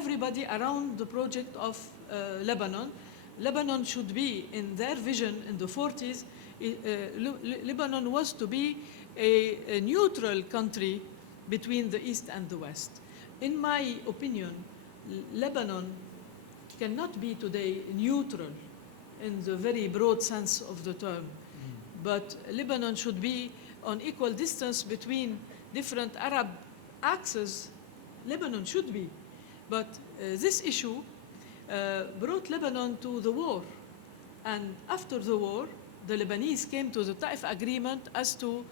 everybody around the project of Lebanon. Lebanon should be, in their vision in the 40s, Lebanon was to be a neutral country between the East and the West. In my opinion, Lebanon cannot be today neutral in the very broad sense of the term. But Lebanon should be on equal distance between different Arab axes. Lebanon should be. But this issue brought Lebanon to the war. And after the war, the Lebanese came to the Taif Agreement as to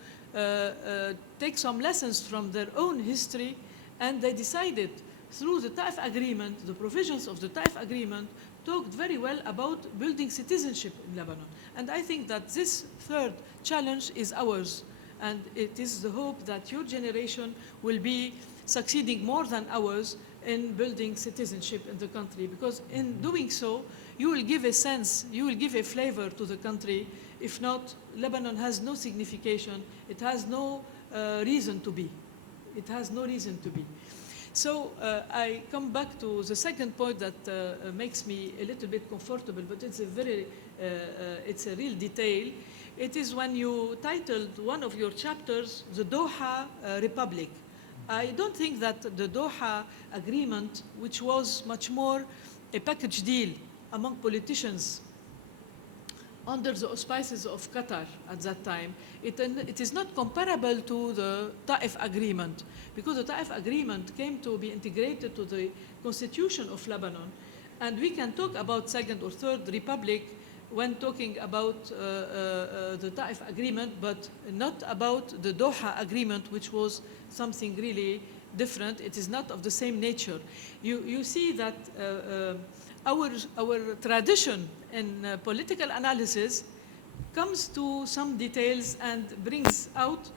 take some lessons from their own history, and they decided through the Taif Agreement, the provisions of the Taif Agreement talked very well about building citizenship in Lebanon. And I think that this third challenge is ours. And it is the hope that your generation will be succeeding more than ours in building citizenship in the country. Because in doing so, you will give a sense, you will give a flavor to the country. If not, Lebanon has no signification. It has no reason to be. It has no reason to be. So I come back to the second point that makes me a little bit comfortable, but it's a very, it's a real detail. It is when you titled one of your chapters, the Doha Republic. I don't think that the Doha Agreement, which was much more a package deal among politicians under the auspices of Qatar at that time, it is not comparable to the Taif Agreement, because the Taif Agreement came to be integrated to the constitution of Lebanon. And we can talk about second or third republic when talking about the Taif Agreement, but not about the Doha Agreement, which was something really different. It is not of the same nature. You see that our tradition in political analysis comes to some details and brings out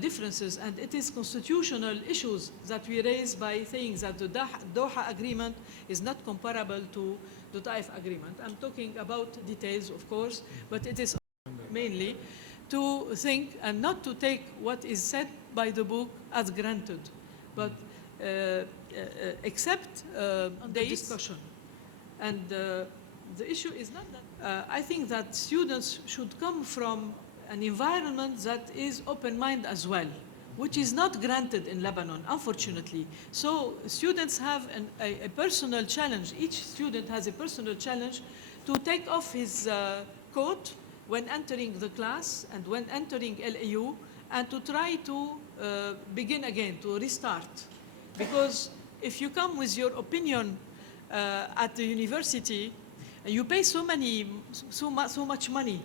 differences. And it is constitutional issues that we raise by saying that the Doha Agreement is not comparable to the Taif Agreement. I'm talking about details, of course, but it is mainly to think and not to take what is said by the book as granted, but accept the discussion. And the issue is not that. I think that students should come from an environment that is open-minded as well, which is not granted in Lebanon, unfortunately. So students have a personal challenge. Each student has a personal challenge to take off his coat when entering the class and when entering LAU, and to try to begin again, to restart. Because if you come with your opinion at the university, you pay so much money.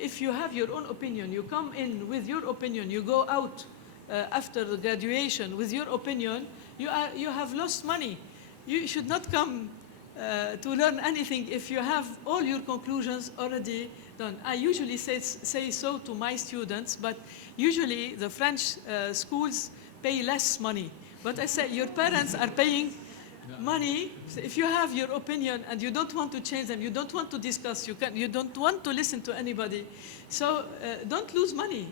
If you have your own opinion, you come in with your opinion, you go out after the graduation with your opinion, you have lost money. You should not come to learn anything if you have all your conclusions already done. I usually say so to my students, but usually the French schools pay less money. But I say your parents are paying money. So if you have your opinion and you don't want to change them, you don't want to discuss, you don't want to listen to anybody, so don't lose money.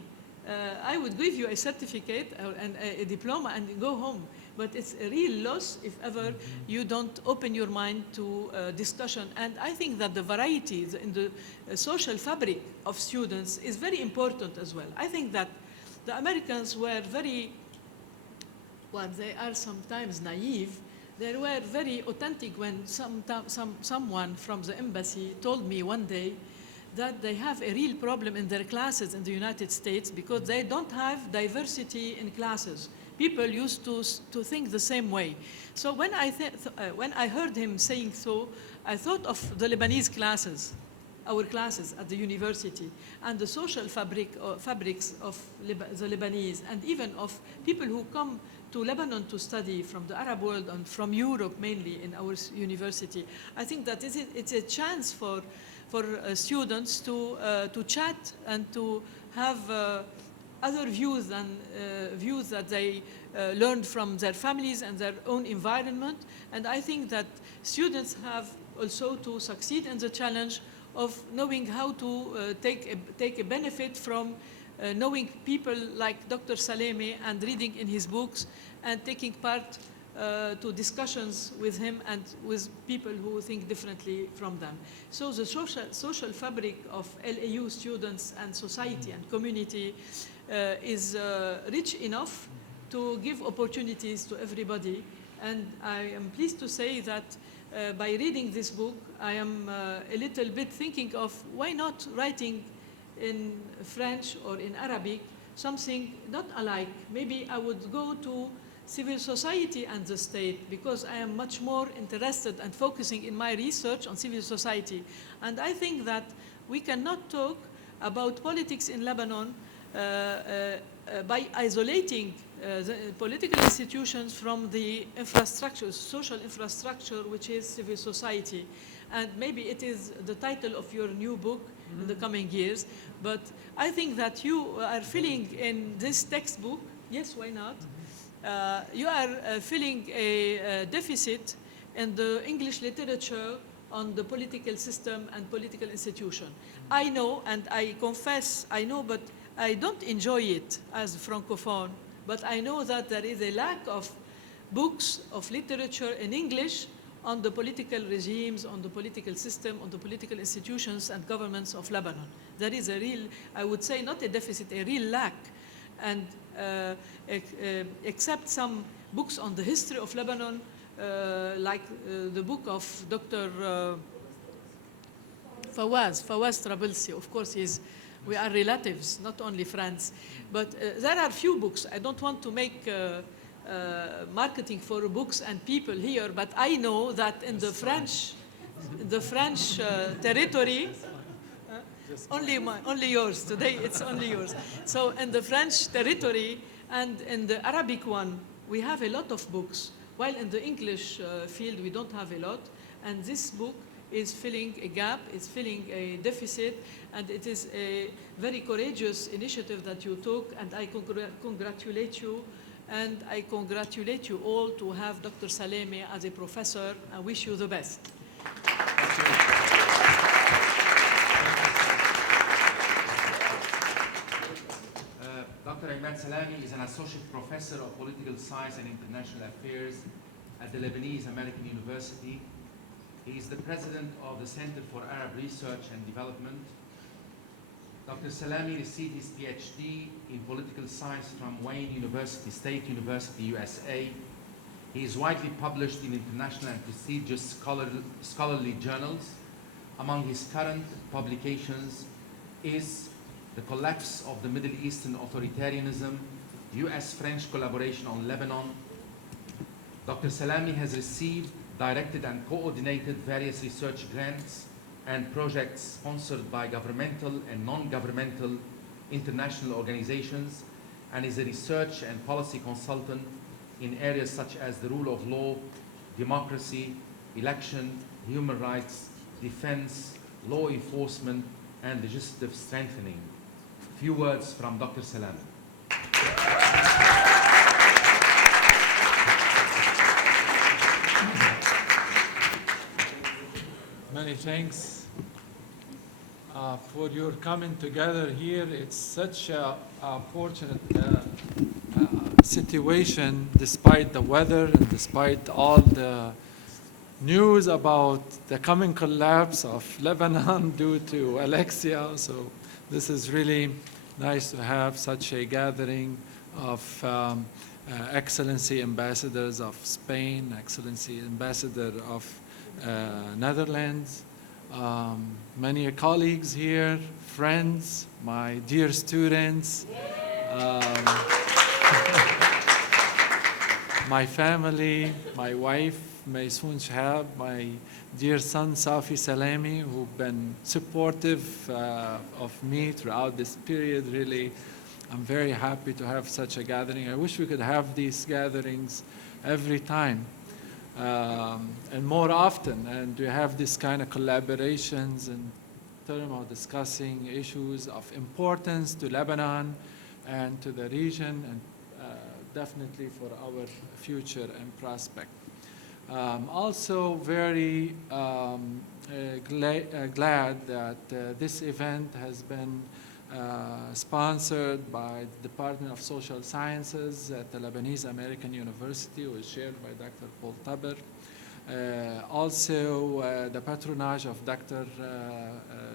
I would give you a certificate and a diploma and go home, but it's a real loss if ever you don't open your mind to discussion. And I think that the variety in the social fabric of students is very important as well. I think that the Americans were very, well, they are sometimes naive. They were very authentic when someone from the embassy told me one day that they have a real problem in their classes in the United States because they don't have diversity in classes. People used to think the same way. So when I heard him saying so, I thought of the Lebanese classes, our classes at the university, and the social fabrics of the Lebanese, and even of people who come to Lebanon to study from the Arab world and from Europe mainly in our university. I think that it's a chance for students to chat and to have other views than views that they learned from their families and their own environment. And I think that students have also to succeed in the challenge of knowing how to take a benefit from knowing people like Dr. Salamey and reading in his books and taking part to discussions with him and with people who think differently from them. So the social fabric of LAU students and society and community is rich enough to give opportunities to everybody. And I am pleased to say that by reading this book, I am a little bit thinking of why not writing in French or in Arabic, something not alike. Maybe I would go to civil society and the state, because I am much more interested and focusing in my research on civil society. And I think that we cannot talk about politics in Lebanon by isolating the political institutions from the infrastructure, social infrastructure, which is civil society. And maybe it is the title of your new book in the coming years. But I think that you are filling in this textbook, yes, why not? You are filling a deficit in the English literature on the political system and political institution. I know, and I confess, I know, but I don't enjoy it as a Francophone, but I know that there is a lack of books, of literature in English on the political regimes, on the political system, on the political institutions and governments of Lebanon. There is a real, I would say, not a deficit, a real lack. And except some books on the history of Lebanon, like the book of Dr. Fawaz Trabilsi. Of course, we are relatives, not only friends. But there are few books. I don't want to make marketing for books and people here, but I know that in the French territory, only yours. Today it's only yours. So in the French territory and in the Arabic one, we have a lot of books, while in the English field we don't have a lot. And this book is filling a gap, it's filling a deficit, and it is a very courageous initiative that you took, and I congratulate you. And I congratulate you all to have Dr. Salamey as a professor. I wish you the best. Dr. Imad Salamey is an associate professor of political science and international affairs at the Lebanese American University. He is the president of the Center for Arab Research and Development. Dr. Salamey received his PhD in political science from Wayne University, State University, USA. He is widely published in international and prestigious scholarly journals. Among his current publications is The Collapse of the Middle Eastern Authoritarianism, US-French Collaboration on Lebanon. Dr. Salamey has received, directed, and coordinated various research grants and projects sponsored by governmental and non-governmental international organizations, and is a research and policy consultant in areas such as the rule of law, democracy, election, human rights, defense, law enforcement, and legislative strengthening. A few words from Dr. Salamey. Many thanks for your coming together here. It's such a fortunate situation, despite the weather and despite all the news about the coming collapse of Lebanon due to Alexia. So this is really nice to have such a gathering of Excellency ambassadors of Spain, Excellency ambassador of Netherlands, many colleagues here, friends, my dear students, my family, my wife, Maysoon Shahab, my dear son, Safi Salamey, who've been supportive of me throughout this period. Really, I'm very happy to have such a gathering. I wish we could have these gatherings every time. And more often, and to have this kind of collaborations in terms of discussing issues of importance to Lebanon and to the region, and definitely for our future and prospect. Also very glad that this event has been sponsored by the Department of Social Sciences at the Lebanese American University, was shared by Dr. Paul Taber. Also, the patronage of Dr.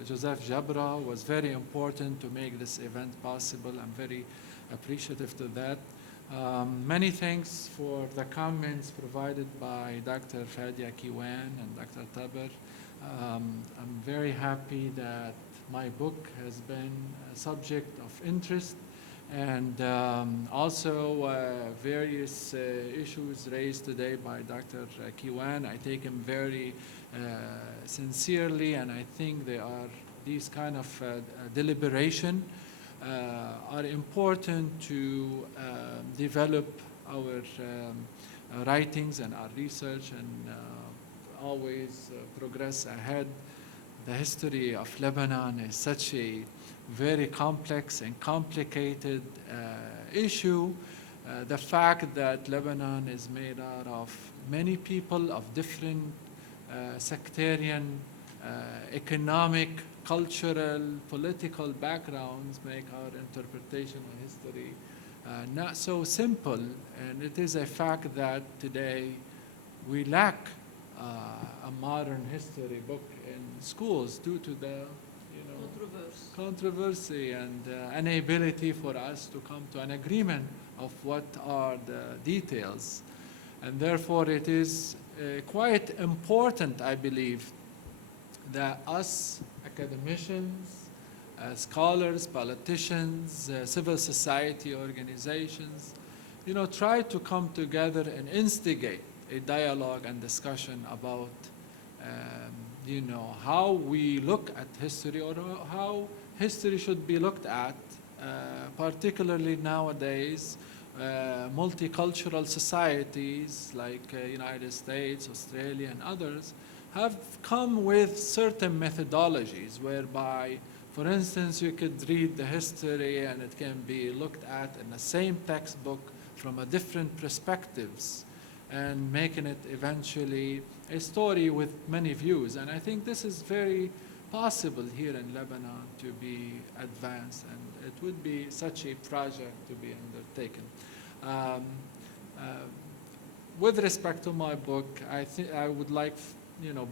Joseph Jabra was very important to make this event possible. I'm very appreciative to that. Many thanks for the comments provided by Dr. Fadia Kiwan and Dr. Taber. I'm very happy that my book has been a subject of interest, and also various issues raised today by Dr. Kiwan. I take them very sincerely, and I think these kind of deliberation are important to develop our writings and our research and always progress ahead. The history of Lebanon is such a very complex and complicated issue. The fact that Lebanon is made out of many people of different sectarian, economic, cultural, political backgrounds make our interpretation of history not so simple. And it is a fact that today we lack a modern history book in schools due to the controversy and inability for us to come to an agreement of what are the details. And therefore it is quite important, I believe, that us academicians, scholars, politicians, civil society organizations, try to come together and instigate a dialogue and discussion about how we look at history, or how history should be looked at, particularly nowadays. Multicultural societies like United States, Australia, and others have come with certain methodologies whereby, for instance, you could read the history and it can be looked at in the same textbook from a different perspectives, and making it eventually a story with many views. And I think this is very possible here in Lebanon to be advanced, and it would be such a project to be undertaken. With respect to my book, I would like,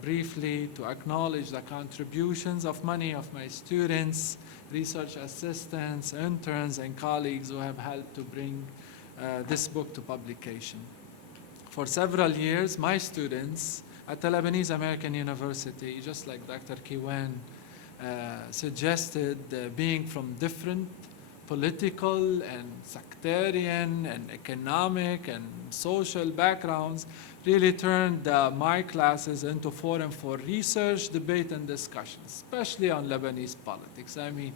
briefly to acknowledge the contributions of many of my students, research assistants, interns, and colleagues who have helped to bring this book to publication. For several years, my students at the Lebanese American University, just like Dr. Kiwan suggested, being from different political and sectarian and economic and social backgrounds, really turned my classes into forum for research, debate, and discussion, especially on Lebanese politics. I mean,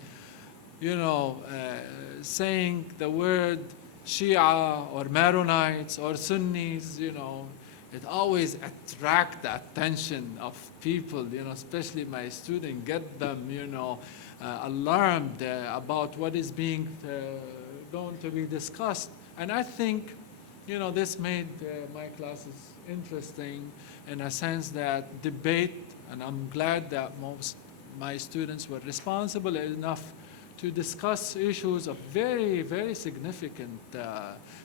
saying the word Shia or Maronites or Sunnis, it always attracts the attention of people, especially my students, get them, alarmed about what is being going to be discussed. And I think, this made my classes interesting in a sense that debate, and I'm glad that most my students were responsible enough to discuss issues of very, very significant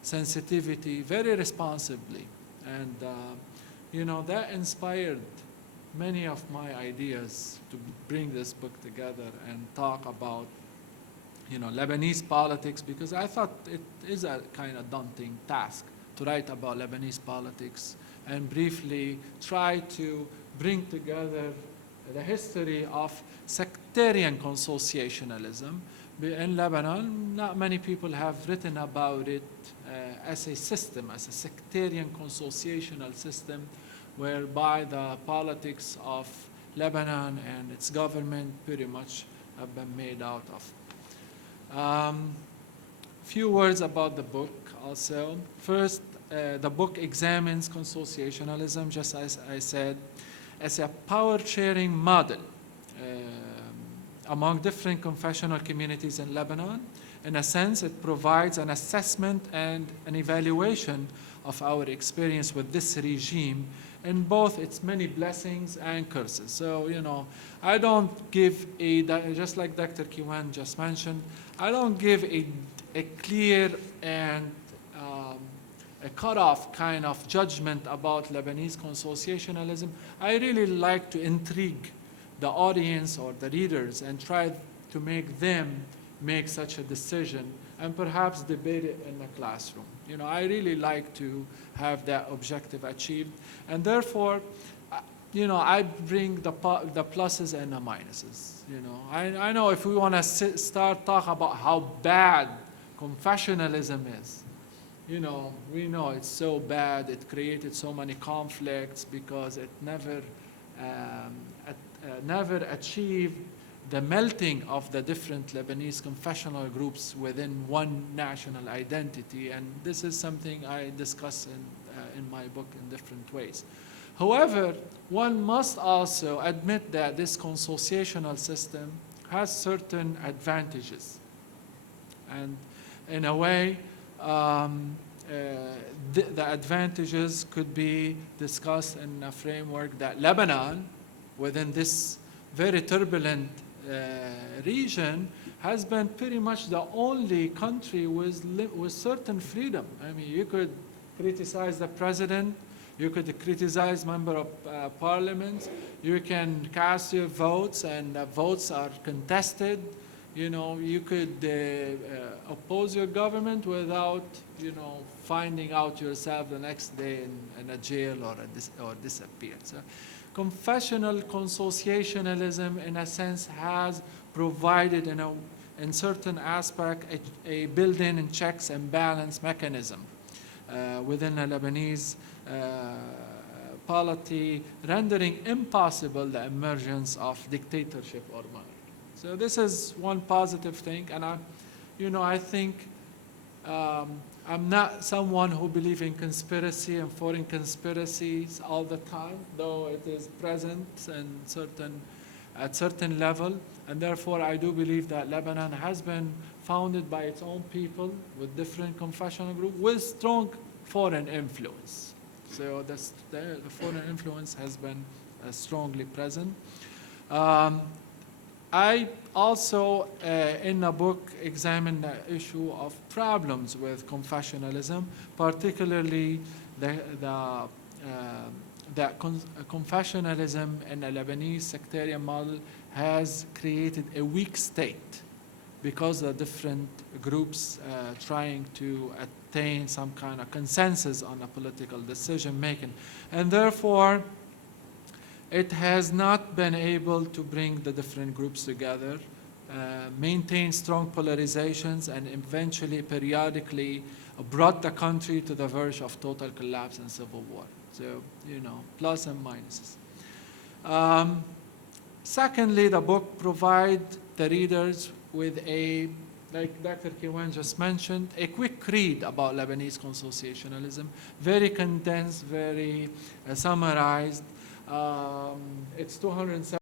sensitivity very responsibly. And, that inspired many of my ideas to bring this book together and talk about, Lebanese politics, because I thought it is a kind of daunting task to write about Lebanese politics and briefly try to bring together the history of sectarian consociationalism. In Lebanon, not many people have written about it as a system, as a sectarian consociational system, whereby the politics of Lebanon and its government pretty much have been made out of. Few words about the book also. First, the book examines consociationalism, just as I said, as a power-sharing model among different confessional communities in Lebanon. In a sense, it provides an assessment and an evaluation of our experience with this regime in both its many blessings and curses. So, you know, I don't give just like Dr. Kiwan just mentioned, I don't give a clear and a cutoff kind of judgment about Lebanese consociationalism. I really like to intrigue the audience or the readers and try to make them make such a decision and perhaps debate it in the classroom. You know, I really like to have that objective achieved, and therefore, you know, I bring the pluses and the minuses. You know, I know if we want to start talking about how bad confessionalism is, you know, we know it's so bad, it created so many conflicts because it never achieved the melting of the different Lebanese confessional groups within one national identity, and this is something I discuss in my book in different ways. However, one must also admit that this consociational system has certain advantages, and in a way, the advantages could be discussed in a framework that Lebanon, within this very turbulent region, has been pretty much the only country with certain freedom. I mean, you could criticize the president, you could criticize member of parliament, you can cast your votes and the votes are contested. You know, you could oppose your government without, you know, finding out yourself the next day in a jail or disappear. So, confessional consociationalism, in a sense, has provided, in certain aspect, a built-in and checks and balance mechanism within a Lebanese polity, rendering impossible the emergence of dictatorship or monarchy. So this is one positive thing, and I think I'm not someone who believes in conspiracy and foreign conspiracies all the time, though it is present at certain level, and therefore I do believe that Lebanon has been founded by its own people with different confessional groups with strong foreign influence. So the foreign influence has been strongly present. I also, in the book, examine the issue of problems with confessionalism, particularly that confessionalism in a Lebanese sectarian model has created a weak state because of different groups trying to attain some kind of consensus on a political decision making. And therefore, it has not been able to bring the different groups together, maintain strong polarizations, and eventually, periodically, brought the country to the verge of total collapse and civil war. So, you know, plus and minuses. Secondly, the book provides the readers with like Dr. Kiwan just mentioned, a quick read about Lebanese consociationalism, very condensed, very summarized. It's 270